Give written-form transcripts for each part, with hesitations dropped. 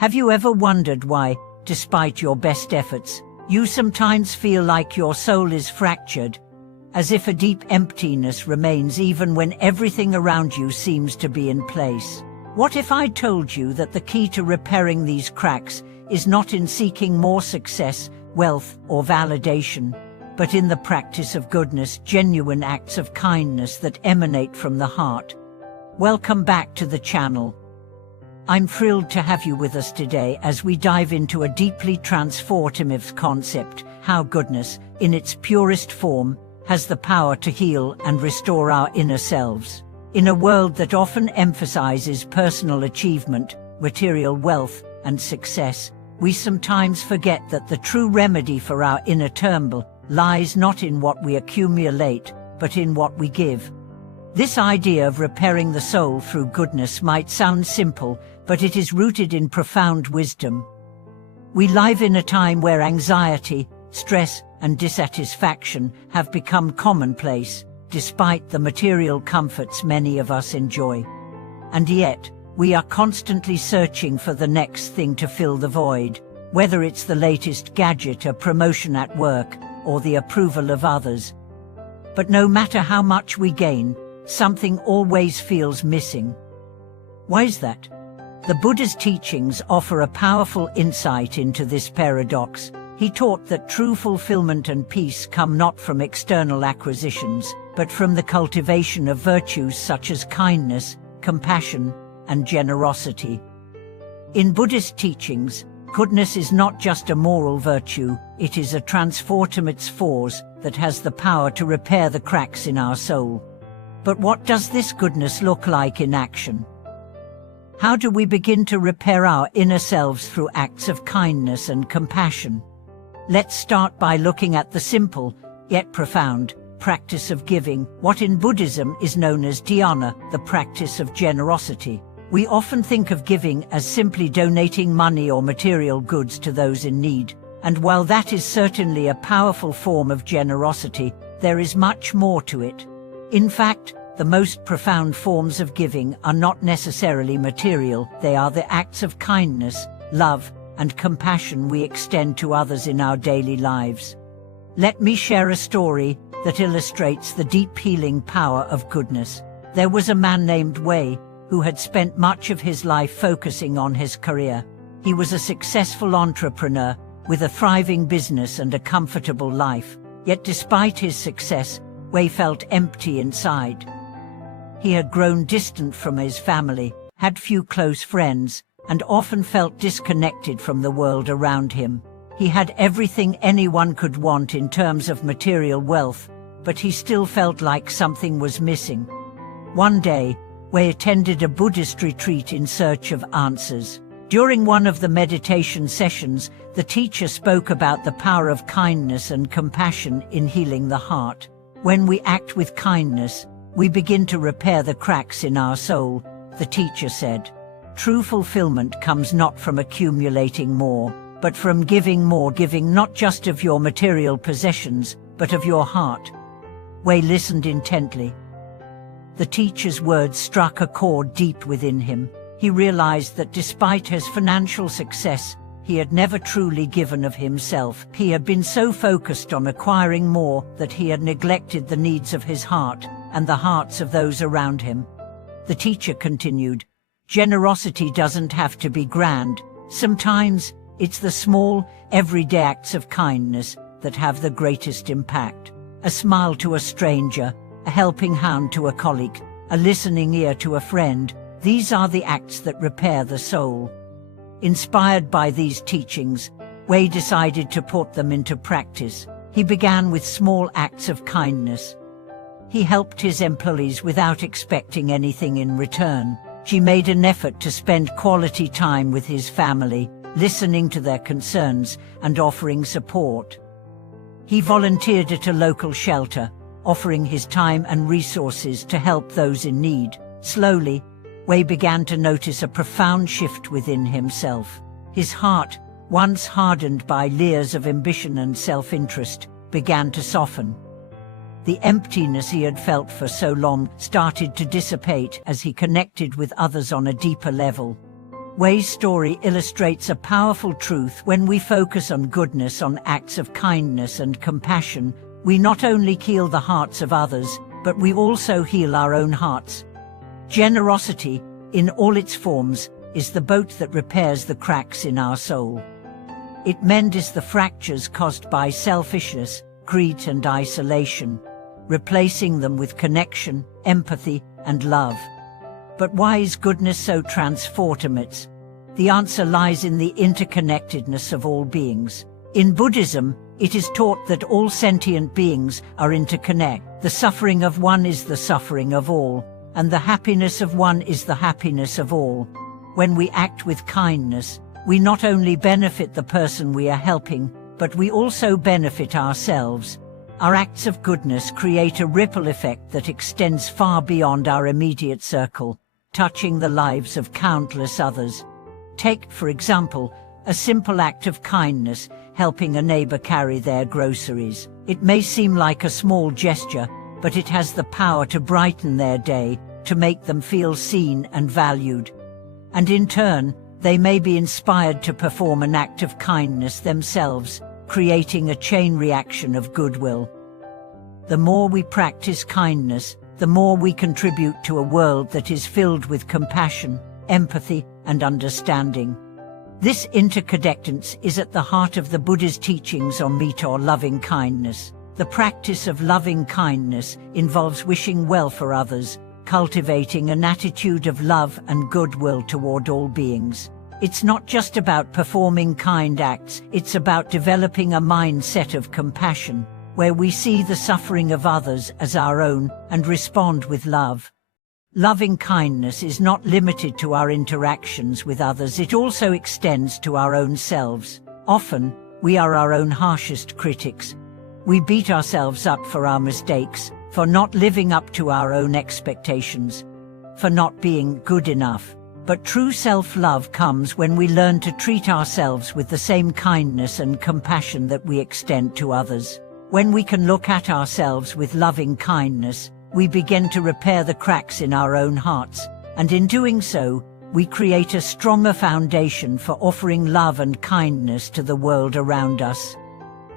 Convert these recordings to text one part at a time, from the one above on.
Have you ever wondered why, despite your best efforts, you sometimes feel like your soul is fractured, as if a deep emptiness remains even when everything around you seems to be in place? What if I told you that the key to repairing these cracks is not in seeking more success, wealth, or validation, but in the practice of goodness, genuine acts of kindness that emanate from the heart? Welcome back to the channel. I'm thrilled to have you with us today as we dive into a deeply transformative concept: how goodness, in its purest form, has the power to heal and restore our inner selves. In a world that often emphasizes personal achievement, material wealth, and success, we sometimes forget that the true remedy for our inner turmoil lies not in what we accumulate, but in what we give. This idea of repairing the soul through goodness might sound simple, but it is rooted in profound wisdom. We live in a time where anxiety, stress, and dissatisfaction have become commonplace, despite the material comforts many of us enjoy. And yet, we are constantly searching for the next thing to fill the void, whether it's the latest gadget, a promotion at work, or the approval of others. But no matter how much we gain, something always feels missing. Why is that? The Buddha's teachings offer a powerful insight into this paradox. He taught that true fulfillment and peace come not from external acquisitions, but from the cultivation of virtues such as kindness, compassion, and generosity. In Buddhist teachings, goodness is not just a moral virtue, it is a transformative force that has the power to repair the cracks in our soul. But what does this goodness look like in action? How do we begin to repair our inner selves through acts of kindness and compassion? Let's start by looking at the simple, yet profound, practice of giving, what in Buddhism is known as dhyana, the practice of generosity. We often think of giving as simply donating money or material goods to those in need, and while that is certainly a powerful form of generosity, there is much more to it. In fact, the most profound forms of giving are not necessarily material, they are the acts of kindness, love, and compassion we extend to others in our daily lives. Let me share a story that illustrates the deep healing power of goodness. There was a man named Wei who had spent much of his life focusing on his career. He was a successful entrepreneur with a thriving business and a comfortable life. Yet despite his success, Wei felt empty inside. He had grown distant from his family, had few close friends, and often felt disconnected from the world around him. He had everything anyone could want in terms of material wealth, but he still felt like something was missing. One day, Wei attended a Buddhist retreat in search of answers. During one of the meditation sessions, the teacher spoke about the power of kindness and compassion in healing the heart. When we act with kindness, we begin to repair the cracks in our soul, the teacher said. True fulfillment comes not from accumulating more, but from giving more, giving not just of your material possessions, but of your heart. Wei listened intently. The teacher's words struck a chord deep within him. He realized that despite his financial success, he had never truly given of himself. He had been so focused on acquiring more that he had neglected the needs of his heart and the hearts of those around him. The teacher continued, "Generosity doesn't have to be grand. Sometimes it's the small, everyday acts of kindness that have the greatest impact. A smile to a stranger, a helping hand to a colleague, a listening ear to a friend. These are the acts that repair the soul." Inspired by these teachings, Wei decided to put them into practice. He began with small acts of kindness. He helped his employees without expecting anything in return. He made an effort to spend quality time with his family, listening to their concerns and offering support. He volunteered at a local shelter, offering his time and resources to help those in need. Slowly, Wei began to notice a profound shift within himself. His heart, once hardened by layers of ambition and self-interest, began to soften. The emptiness he had felt for so long started to dissipate as he connected with others on a deeper level. Wei's story illustrates a powerful truth. When we focus on goodness, on acts of kindness and compassion, we not only heal the hearts of others, but we also heal our own hearts. Generosity, in all its forms, is the boat that repairs the cracks in our soul. It mends the fractures caused by selfishness, greed and isolation, replacing them with connection, empathy, and love. But why is goodness so transformative? The answer lies in the interconnectedness of all beings. In Buddhism, it is taught that all sentient beings are interconnected. The suffering of one is the suffering of all, and the happiness of one is the happiness of all. When we act with kindness, we not only benefit the person we are helping, but we also benefit ourselves. Our acts of goodness create a ripple effect that extends far beyond our immediate circle, touching the lives of countless others. Take, for example, a simple act of kindness, helping a neighbor carry their groceries. It may seem like a small gesture, but it has the power to brighten their day, to make them feel seen and valued. And in turn, they may be inspired to perform an act of kindness themselves, creating a chain reaction of goodwill. The more we practice kindness, the more we contribute to a world that is filled with compassion, empathy, and understanding. This interconnectedness is at the heart of the Buddha's teachings on metta, or loving kindness. The practice of loving kindness involves wishing well for others, cultivating an attitude of love and goodwill toward all beings. It's not just about performing kind acts, it's about developing a mindset of compassion, where we see the suffering of others as our own and respond with love. Loving kindness is not limited to our interactions with others, it also extends to our own selves. Often, we are our own harshest critics. We beat ourselves up for our mistakes, for not living up to our own expectations, for not being good enough. But true self-love comes when we learn to treat ourselves with the same kindness and compassion that we extend to others. When we can look at ourselves with loving kindness, we begin to repair the cracks in our own hearts, and in doing so, we create a stronger foundation for offering love and kindness to the world around us.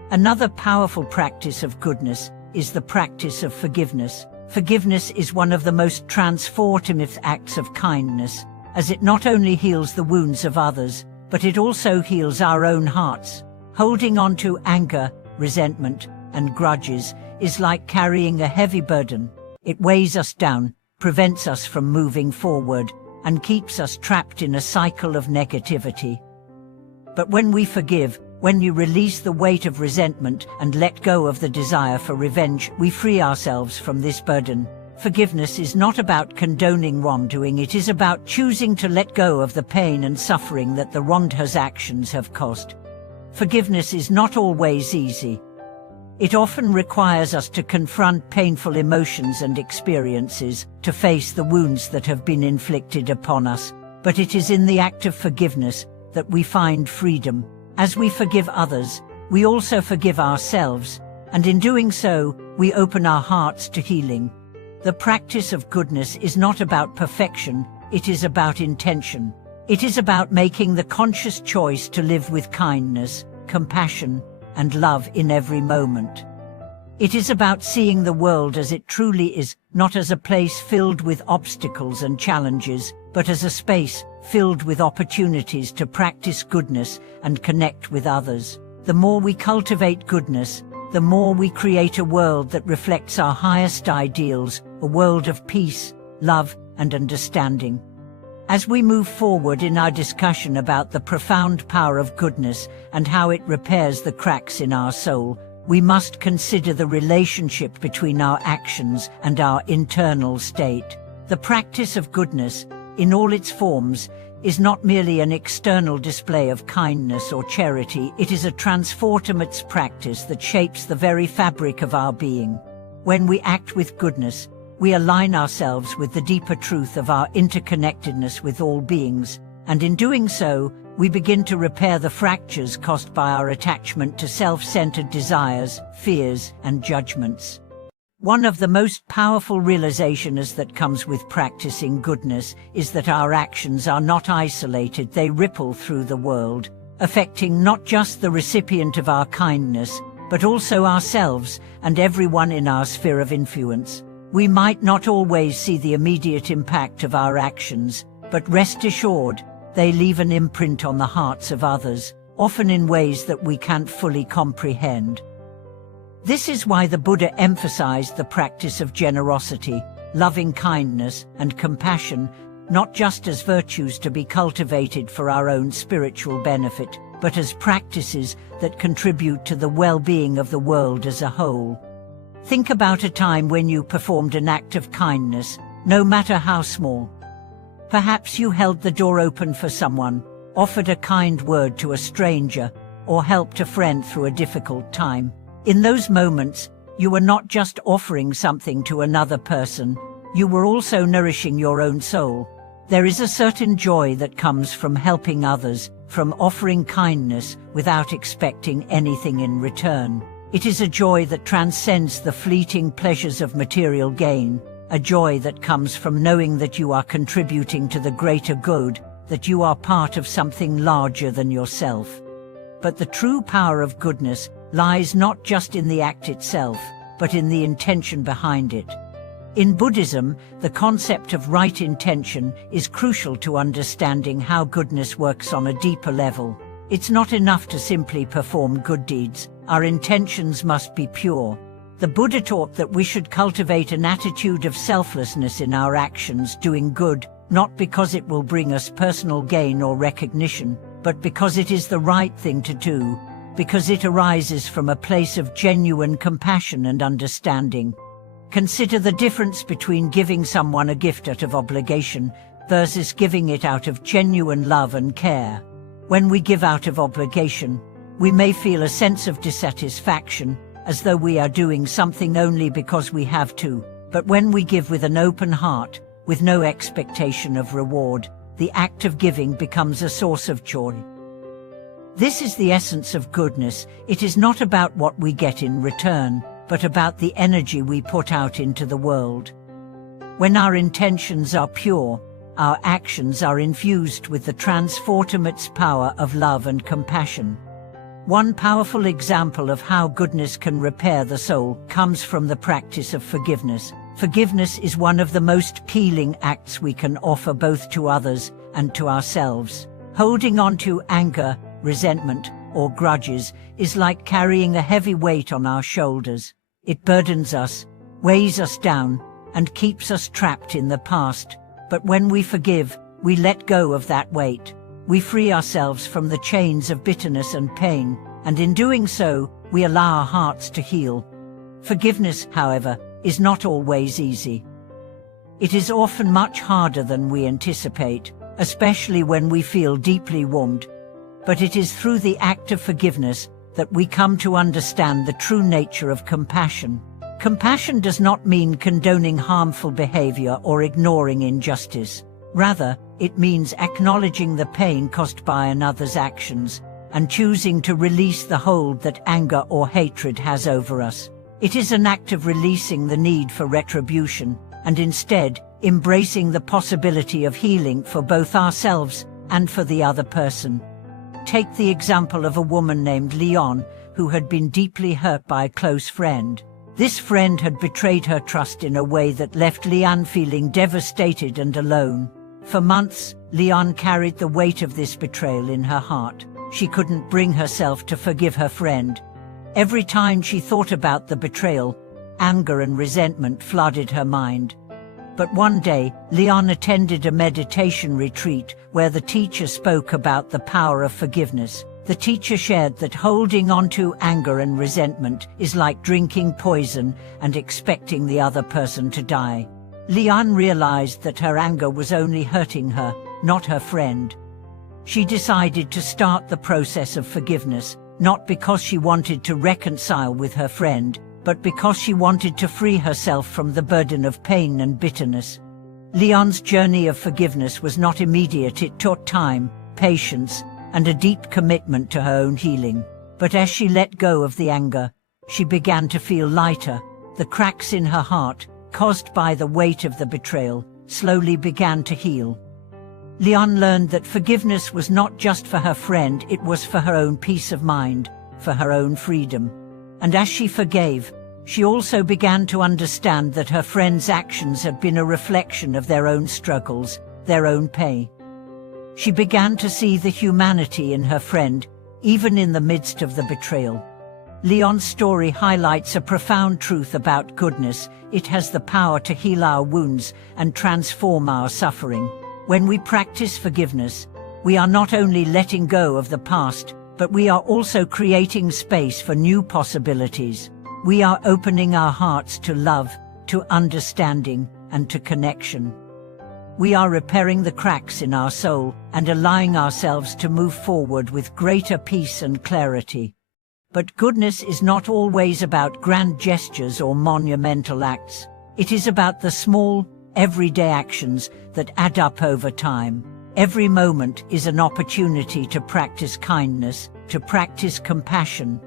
Another powerful practice of goodness is the practice of forgiveness. Forgiveness is one of the most transformative acts of kindness, as it not only heals the wounds of others, but it also heals our own hearts. Holding on to anger, resentment, and grudges is like carrying a heavy burden. It weighs us down, prevents us from moving forward, and keeps us trapped in a cycle of negativity. But when we forgive, when you release the weight of resentment and let go of the desire for revenge, we free ourselves from this burden. Forgiveness is not about condoning wrongdoing, it is about choosing to let go of the pain and suffering that the wrongdoer's actions have caused. Forgiveness is not always easy. It often requires us to confront painful emotions and experiences, to face the wounds that have been inflicted upon us. But it is in the act of forgiveness that we find freedom. As we forgive others, we also forgive ourselves, and in doing so, we open our hearts to healing. The practice of goodness is not about perfection, it is about intention. It is about making the conscious choice to live with kindness, compassion, and love in every moment. It is about seeing the world as it truly is, not as a place filled with obstacles and challenges, but as a space filled with opportunities to practice goodness and connect with others. The more we cultivate goodness, the more we create a world that reflects our highest ideals, a world of peace, love, and understanding. As we move forward in our discussion about the profound power of goodness and how it repairs the cracks in our soul, we must consider the relationship between our actions and our internal state. The practice of goodness, in all its forms, is not merely an external display of kindness or charity, it is a transformative practice that shapes the very fabric of our being. When we act with goodness, we align ourselves with the deeper truth of our interconnectedness with all beings, and in doing so, we begin to repair the fractures caused by our attachment to self-centered desires, fears, and judgments. One of the most powerful realizations that comes with practicing goodness is that our actions are not isolated, they ripple through the world, affecting not just the recipient of our kindness, but also ourselves and everyone in our sphere of influence. We might not always see the immediate impact of our actions, but rest assured, they leave an imprint on the hearts of others, often in ways that we can't fully comprehend. This is why the Buddha emphasized the practice of generosity, loving kindness, and compassion, not just as virtues to be cultivated for our own spiritual benefit, but as practices that contribute to the well-being of the world as a whole. Think about a time when you performed an act of kindness, no matter how small. Perhaps you held the door open for someone, offered a kind word to a stranger, or helped a friend through a difficult time. In those moments, you were not just offering something to another person, you were also nourishing your own soul. There is a certain joy that comes from helping others, from offering kindness without expecting anything in return. It is a joy that transcends the fleeting pleasures of material gain, a joy that comes from knowing that you are contributing to the greater good, that you are part of something larger than yourself. But the true power of goodness lies not just in the act itself, but in the intention behind it. In Buddhism, the concept of right intention is crucial to understanding how goodness works on a deeper level. It's not enough to simply perform good deeds, our intentions must be pure. The Buddha taught that we should cultivate an attitude of selflessness in our actions, doing good, not because it will bring us personal gain or recognition, but because it is the right thing to do, because it arises from a place of genuine compassion and understanding. Consider the difference between giving someone a gift out of obligation versus giving it out of genuine love and care. When we give out of obligation, we may feel a sense of dissatisfaction, as though we are doing something only because we have to. But when we give with an open heart, with no expectation of reward, the act of giving becomes a source of joy. This is the essence of goodness. It is not about what we get in return, but about the energy we put out into the world. When our intentions are pure, our actions are infused with the transformative power of love and compassion. One powerful example of how goodness can repair the soul comes from the practice of forgiveness. Forgiveness is one of the most healing acts we can offer both to others and to ourselves. Holding on to anger, resentment, or grudges is like carrying a heavy weight on our shoulders. It burdens us, weighs us down, and keeps us trapped in the past. But when we forgive, we let go of that weight. We free ourselves from the chains of bitterness and pain, and in doing so, we allow our hearts to heal. Forgiveness, however, is not always easy. It is often much harder than we anticipate, especially when we feel deeply wounded. But it is through the act of forgiveness that we come to understand the true nature of compassion. Compassion does not mean condoning harmful behavior or ignoring injustice. Rather, it means acknowledging the pain caused by another's actions and choosing to release the hold that anger or hatred has over us. It is an act of releasing the need for retribution and instead embracing the possibility of healing for both ourselves and for the other person. Take the example of a woman named Leon who had been deeply hurt by a close friend. This friend had betrayed her trust in a way that left Leon feeling devastated and alone. For months, Leon carried the weight of this betrayal in her heart. She couldn't bring herself to forgive her friend. Every time she thought about the betrayal, anger and resentment flooded her mind. But one day, Leon attended a meditation retreat where the teacher spoke about the power of forgiveness. The teacher shared that holding on to anger and resentment is like drinking poison and expecting the other person to die. Leon realized that her anger was only hurting her, not her friend. She decided to start the process of forgiveness, not because she wanted to reconcile with her friend, but because she wanted to free herself from the burden of pain and bitterness. Leon's journey of forgiveness was not immediate. It took time, patience, and a deep commitment to her own healing. But as she let go of the anger, she began to feel lighter, the cracks in her heart, caused by the weight of the betrayal, slowly began to heal. Leon learned that forgiveness was not just for her friend, it was for her own peace of mind, for her own freedom. And as she forgave, she also began to understand that her friend's actions had been a reflection of their own struggles, their own pain. She began to see the humanity in her friend, even in the midst of the betrayal. Leon's story highlights a profound truth about goodness. It has the power to heal our wounds and transform our suffering. When we practice forgiveness, we are not only letting go of the past, but we are also creating space for new possibilities. We are opening our hearts to love, to understanding, and to connection. We are repairing the cracks in our soul and allowing ourselves to move forward with greater peace and clarity. But goodness is not always about grand gestures or monumental acts. It is about the small, everyday actions that add up over time. Every moment is an opportunity to practice kindness, to practice compassion,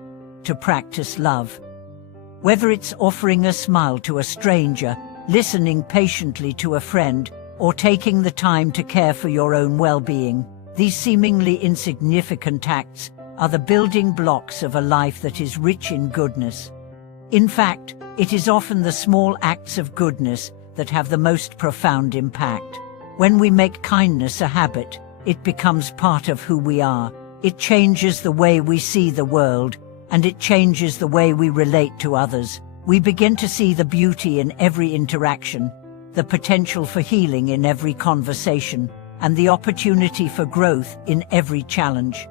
to practice love. Whether it's offering a smile to a stranger, listening patiently to a friend, or taking the time to care for your own well-being, these seemingly insignificant acts are the building blocks of a life that is rich in goodness. In fact, it is often the small acts of goodness that have the most profound impact. When we make kindness a habit, it becomes part of who we are. It changes the way we see the world, and it changes the way we relate to others. We begin to see the beauty in every interaction, the potential for healing in every conversation, and the opportunity for growth in every challenge.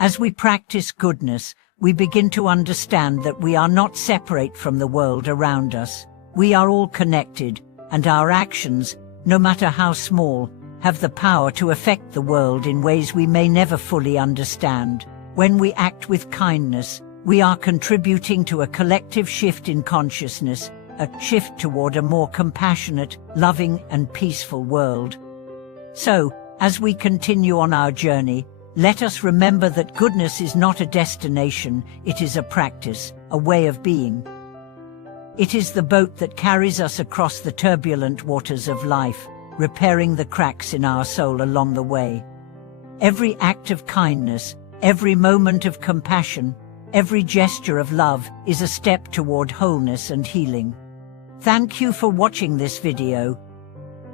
As we practice goodness, we begin to understand that we are not separate from the world around us. We are all connected, and our actions, no matter how small, have the power to affect the world in ways we may never fully understand. When we act with kindness, we are contributing to a collective shift in consciousness, a shift toward a more compassionate, loving, and peaceful world. So, as we continue on our journey, let us remember that goodness is not a destination, it is a practice, a way of being. It is the boat that carries us across the turbulent waters of life, repairing the cracks in our soul along the way. Every act of kindness, every moment of compassion, every gesture of love is a step toward wholeness and healing. Thank you for watching this video.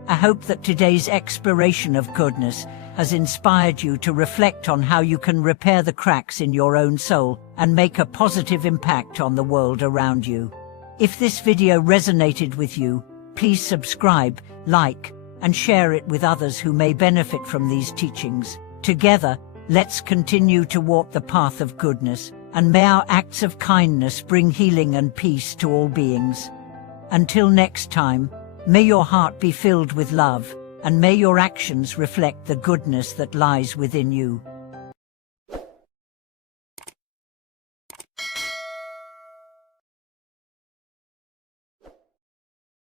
I hope that today's exploration of goodness has inspired you to reflect on how you can repair the cracks in your own soul and make a positive impact on the world around you. If this video resonated with you, please subscribe, like, and share it with others who may benefit from these teachings. Together, let's continue to walk the path of goodness, and may our acts of kindness bring healing and peace to all beings. Until next time, may your heart be filled with love, and may your actions reflect the goodness that lies within you.